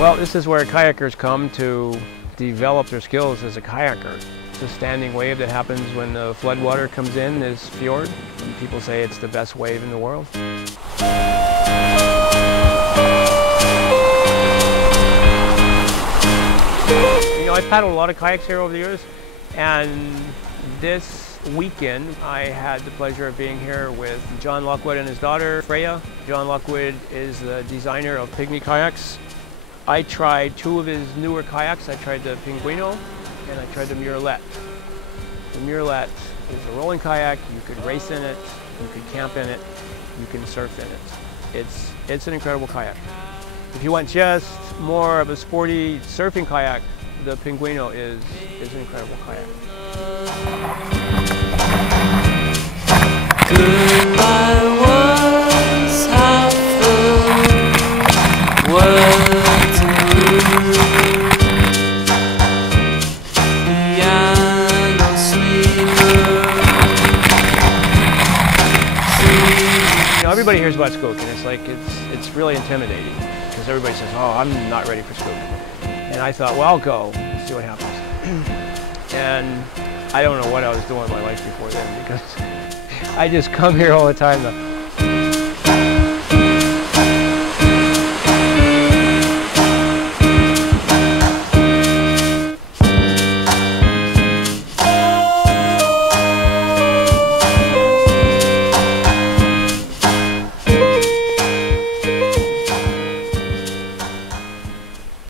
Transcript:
Well, this is where kayakers come to develop their skills as a kayaker. It's a standing wave that happens when the floodwater comes in this fjord, and people say it's the best wave in the world. You know, I've paddled a lot of kayaks here over the years, and this weekend I had the pleasure of being here with John Lockwood and his daughter, Freya. John Lockwood is the designer of Pygmy Kayaks. I tried two of his newer kayaks. I tried the Pinguino and I tried the Murrelet. The Murrelet is a rolling kayak. You could race in it, you could camp in it, you can surf in it. It's an incredible kayak. If you want just more of a sporty surfing kayak, the Pinguino is an incredible kayak. Goodbye was half the world to piano sleeper. You know, everybody hears about Skook, and it's like it's really intimidating because everybody says, "Oh, I'm not ready for Skook." And I thought, well, I'll go, see what happens. And I don't know what I was doing in my life before then, because I just come here all the time.